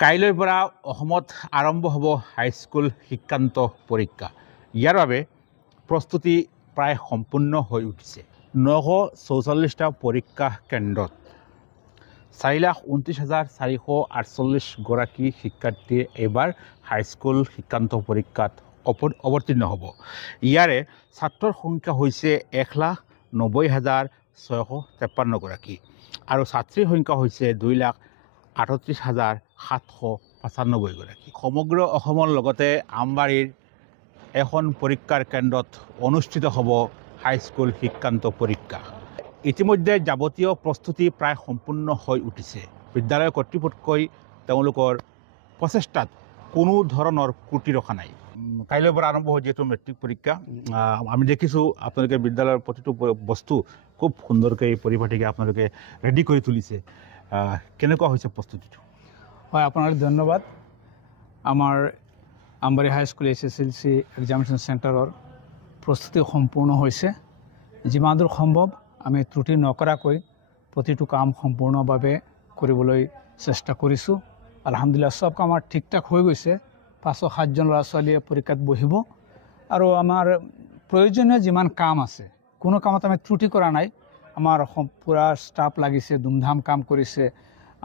কাইলৈৰ পৰা অসমত আৰম্ভ হ'ব হাইস্কুল শিক্ষান্ত পৰীক্ষা। ইয়াৰ বাবে প্ৰস্তুতি প্ৰায় সম্পূৰ্ণ হৈ উঠিছে। 944টা পৰীক্ষা কেন্দ্ৰত 4,29,448 গৰাকী শিক্ষাৰ্থীয়ে এইবাৰ হাইস্কুল শিক্ষান্ত পৰীক্ষাত অৱতীৰ্ণ হ'ব। ইয়াৰে ছাত্ৰৰ সংখ্যা হৈছে 1,90,653 গৰাকী আৰু ছাত্ৰীৰ সংখ্যা হৈছে 2,38,795 গৰাকী। সমগ্ৰ অসমৰ লগতে আমবাৰীৰ এখন পৰীক্ষাৰ কেন্দ্ৰত অনুষ্ঠিত হ'ব হাইস্কুল শিক্ষান্ত পৰীক্ষা। ইতিমধ্যে যাৱতীয় প্ৰস্তুতি প্ৰায় সম্পূৰ্ণ হৈ উঠিছে। বিদ্যালয় কৰ্তৃপক্ষই তেওঁলোকৰ প্ৰচেষ্টাত কোনো ধৰণৰ ত্ৰুটি ৰখা নাই। কাইলৈৰ পৰা আৰম্ভ হ'ব যিহেতু মেট্ৰিক পৰীক্ষা, আমি দেখিছোঁ আপোনালোকে বিদ্যালয়ৰ প্ৰতিটো বস্তু খুব সুন্দৰকৈ পৰিপাটিকৈ আপোনালোকে ৰেডি কৰি তুলিছে। কেনেকুৱা হৈছে প্ৰস্তুতিটো? হয়, আপোনাক ধন্যবাদ। আমাৰ আমবাৰী হাইস্কুল SSLC এক্সামিনেশ্যন চেণ্টাৰৰ প্ৰস্তুতি সম্পূৰ্ণ হৈছে। যিমান দূৰ সম্ভৱ আমি ত্ৰুটি নকৰাকৈ প্ৰতিটো কাম সম্পূৰ্ণভাৱে কৰিবলৈ চেষ্টা কৰিছোঁ। আলহামদুলিল্লাহ চব কাম আমাৰ ঠিক ঠাক হৈ গৈছে। 507জন ল'ৰা ছোৱালীয়ে পৰীক্ষাত বহিব আৰু আমাৰ প্ৰয়োজনীয় যিমান কাম আছে কোনো কামত আমি ত্ৰুটি কৰা নাই। আমাৰ পূৰা ষ্টাফ লাগিছে, ধুমধাম কাম কৰিছে।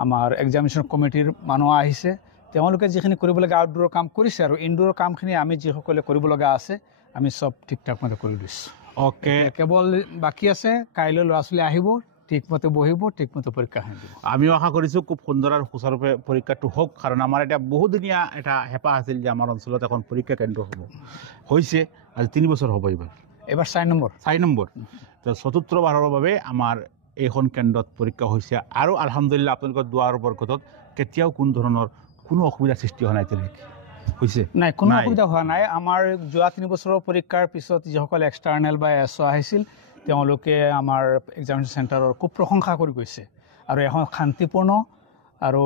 আমাৰ এক্সামিনেশ্যন কমিটিৰ মানুহ আহিছে, তেওঁলোকে যিখিনি কৰিব লাগে আউটডোৰৰ কাম কৰিছে আৰু ইনডোৰৰ কামখিনি আমি যিসকলে কৰিব লগা আছে আমি চব ঠিক ঠাকমতে কৰি দিছোঁ। অ'কে, কেৱল বাকী আছে কাইলৈ ল'ৰা ছোৱালী আহিব, ঠিকমতে বহিব, ঠিকমতে পৰীক্ষা দিব। আমিও আশা কৰিছোঁ খুব সুন্দৰ আৰু সুচাৰুৰূপে পৰীক্ষাটো হওক, কাৰণ আমাৰ এতিয়া বহুদিনীয়া এটা হেঁপাহ আছিল যে আমাৰ অঞ্চলত এখন পৰীক্ষা কেন্দ্ৰ হ'ব। হৈছে আজি 3 বছৰ হ'ব। এইবাৰ 4 নম্বৰ চতুৰ্থবাৰৰ বাবে আমাৰ এইখন কেন্দ্ৰত পৰীক্ষা হৈছে আৰু আলহামদুলিল্লাহ আপোনালোকৰ দুৱাৰ বৰকতত কেতিয়াও কোনো ধৰণৰ কোনো অসুবিধাৰ সৃষ্টি হোৱা নাই। তেনেকৈ হৈছে নাই, কোনো অসুবিধা হোৱা নাই। আমাৰ যোৱা 3 বছৰৰ পৰীক্ষাৰ পিছত যিসকল এক্সটাৰ্নেল বা SO আহিছিল তেওঁলোকে আমাৰ এক্সামিনেশ্যন চেণ্টাৰৰ খুব প্ৰশংসা কৰি গৈছে আৰু এখন শান্তিপূৰ্ণ আৰু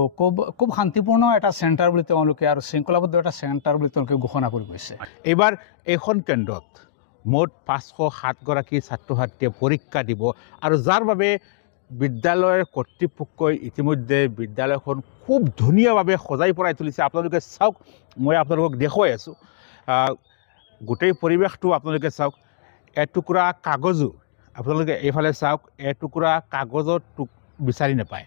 খুব শান্তিপূৰ্ণ এটা চেণ্টাৰ বুলি তেওঁলোকে আৰু শৃংখলাবদ্ধ এটা চেণ্টাৰ বুলি তেওঁলোকে ঘোষণা কৰি গৈছে। এইবাৰ এইখন কেন্দ্ৰত মুঠ 507 গৰাকী ছাত্ৰ ছাত্ৰীয়ে পৰীক্ষা দিব আৰু যাৰ বাবে বিদ্যালয়ৰ কৰ্তৃপক্ষই ইতিমধ্যে বিদ্যালয়খন খুব ধুনীয়াভাৱে সজাই পৰাই তুলিছে। আপোনালোকে চাওক, মই আপোনালোকক দেখুৱাই আছোঁ গোটেই পৰিৱেশটো। আপোনালোকে চাওক, এটুকুৰা কাগজো আপোনালোকে এইফালে চাওক, এটুকুৰা কাগজৰ বিচাৰি নাপায়,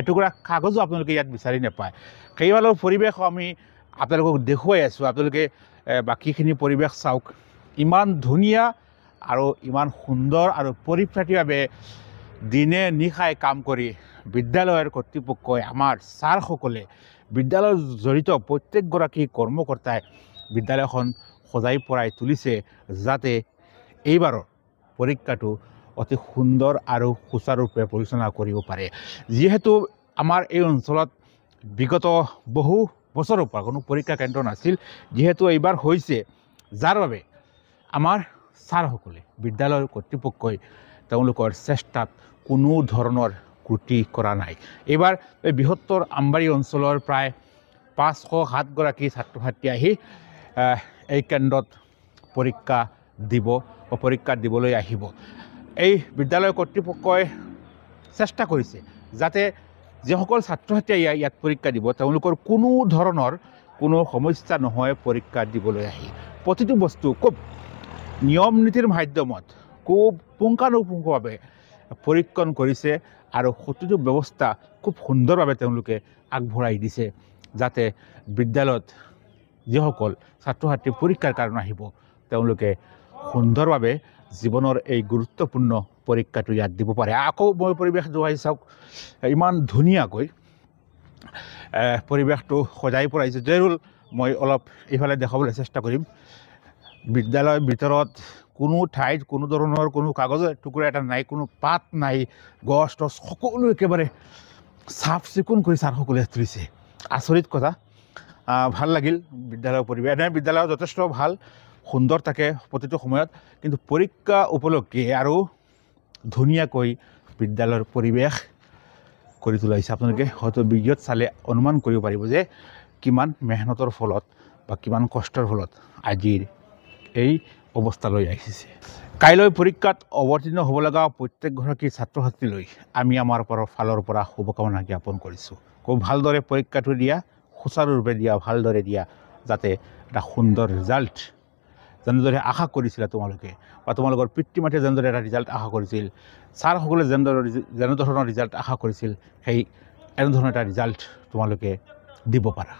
এটুকুৰা কাগজো আপোনালোকে ইয়াত বিচাৰি নাপায়। সেইফালৰ পৰিৱেশ আমি আপোনালোকক দেখুৱাই আছোঁ। আপোনালোকে বাকীখিনি পৰিৱেশ চাওক, ইমান ধুনীয়া আৰু ইমান সুন্দৰ আৰু পৰিপাটিভাৱে দিনে নিশাই কাম কৰি বিদ্যালয়ৰ কৰ্তৃপক্ষই, আমাৰ ছাৰসকলে, বিদ্যালয়ৰ জড়িত প্ৰত্যেকগৰাকী কৰ্মকৰ্তাই বিদ্যালয়খন সজাই পৰাই তুলিছে যাতে এইবাৰৰ পৰীক্ষাটো অতি সুন্দৰ আৰু সুচাৰুৰূপে পৰিচালনা কৰিব পাৰে। যিহেতু আমাৰ এই অঞ্চলত বিগত বহু বছৰৰ পৰা কোনো পৰীক্ষা কেন্দ্ৰ নাছিল, যিহেতু এইবাৰ হৈছে, যাৰ বাবে আমাৰ ছাৰসকলে, বিদ্যালয়ৰ কৰ্তৃপক্ষই তেওঁলোকৰ চেষ্টাত কোনো ধৰণৰ ত্ৰুটি কৰা নাই। এইবাৰ এই বৃহত্তৰ আমবাৰী অঞ্চলৰ প্ৰায় 507 গৰাকী ছাত্ৰ ছাত্ৰী আহি এই কেন্দ্ৰত পৰীক্ষা দিব বা পৰীক্ষা দিবলৈ আহিব। এই বিদ্যালয়ৰ কৰ্তৃপক্ষই চেষ্টা কৰিছে যাতে যিসকল ছাত্ৰ ছাত্ৰীয়ে ইয়াত পৰীক্ষা দিব তেওঁলোকৰ কোনো ধৰণৰ কোনো সমস্যা নহয় পৰীক্ষা দিবলৈ আহি। প্ৰতিটো বস্তু খুব নিয়ম নীতিৰ মাধ্যমত খুব পুংখানুপুংখভাৱে পৰীক্ষণ কৰিছে আৰু প্ৰতিটো ব্যৱস্থা খুব সুন্দৰভাৱে তেওঁলোকে আগবঢ়াই দিছে যাতে বিদ্যালয়ত যিসকল ছাত্ৰ ছাত্ৰী পৰীক্ষাৰ কাৰণে আহিব তেওঁলোকে সুন্দৰভাৱে জীৱনৰ এই গুৰুত্বপূৰ্ণ পৰীক্ষাটো ইয়াত দিব পাৰে। আকৌ মই পৰিৱেশ যোৱাই চাওক, ইমান ধুনীয়াকৈ পৰিৱেশটো সজাই পৰাইছে। জেৰুল মই অলপ এইফালে দেখাবলৈ চেষ্টা কৰিম। বিদ্যালয়ৰ ভিতৰত কোনো ঠাইত কোনো ধৰণৰ কোনো কাগজৰ টুকুৰা এটা নাই, কোনো পাত নাই, গছ তছ সকলো একেবাৰে চাফ চিকুণ কৰি ছাৰসকলে তুলিছে। আচৰিত কথা, ভাল লাগিল বিদ্যালয়ৰ পৰিৱেশ। এনে বিদ্যালয় যথেষ্ট ভাল সুন্দৰ থাকে প্ৰতিটো সময়ত, কিন্তু পৰীক্ষা উপলক্ষে আৰু ধুনীয়াকৈ বিদ্যালয়ৰ পৰিৱেশ কৰি তোলাইছে। আপোনালোকে হয়তো ভিডিঅ'ত চালে অনুমান কৰিব পাৰিব যে কিমান মেহনতৰ ফলত বা কিমান কষ্টৰ ফলত আজিৰ এই অৱস্থালৈ আহিছে। কাইলৈ পৰীক্ষাত অৱতীৰ্ণ হ'ব লগা প্ৰত্যেকগৰাকী ছাত্ৰ ছাত্ৰীলৈ আমি আমাৰ ফালৰ পৰা শুভকামনা জ্ঞাপন কৰিছোঁ। খুব ভালদৰে পৰীক্ষাটো দিয়া, সুচাৰুৰূপে দিয়া ভালদৰে দিয়া যাতে এটা সুন্দৰ ৰিজাল্ট যেনেদৰে আশা কৰিছিলা তোমালোকে বা তোমালোকৰ পিতৃ মাতৃয়ে যেনেদৰে এটা ৰিজাল্ট আশা কৰিছিল ছাৰসকলে যেনেধৰণৰ ৰিজাল্ট আশা কৰিছিল সেই এনেধৰণৰ এটা ৰিজাল্ট তোমালোকে দিব পাৰা।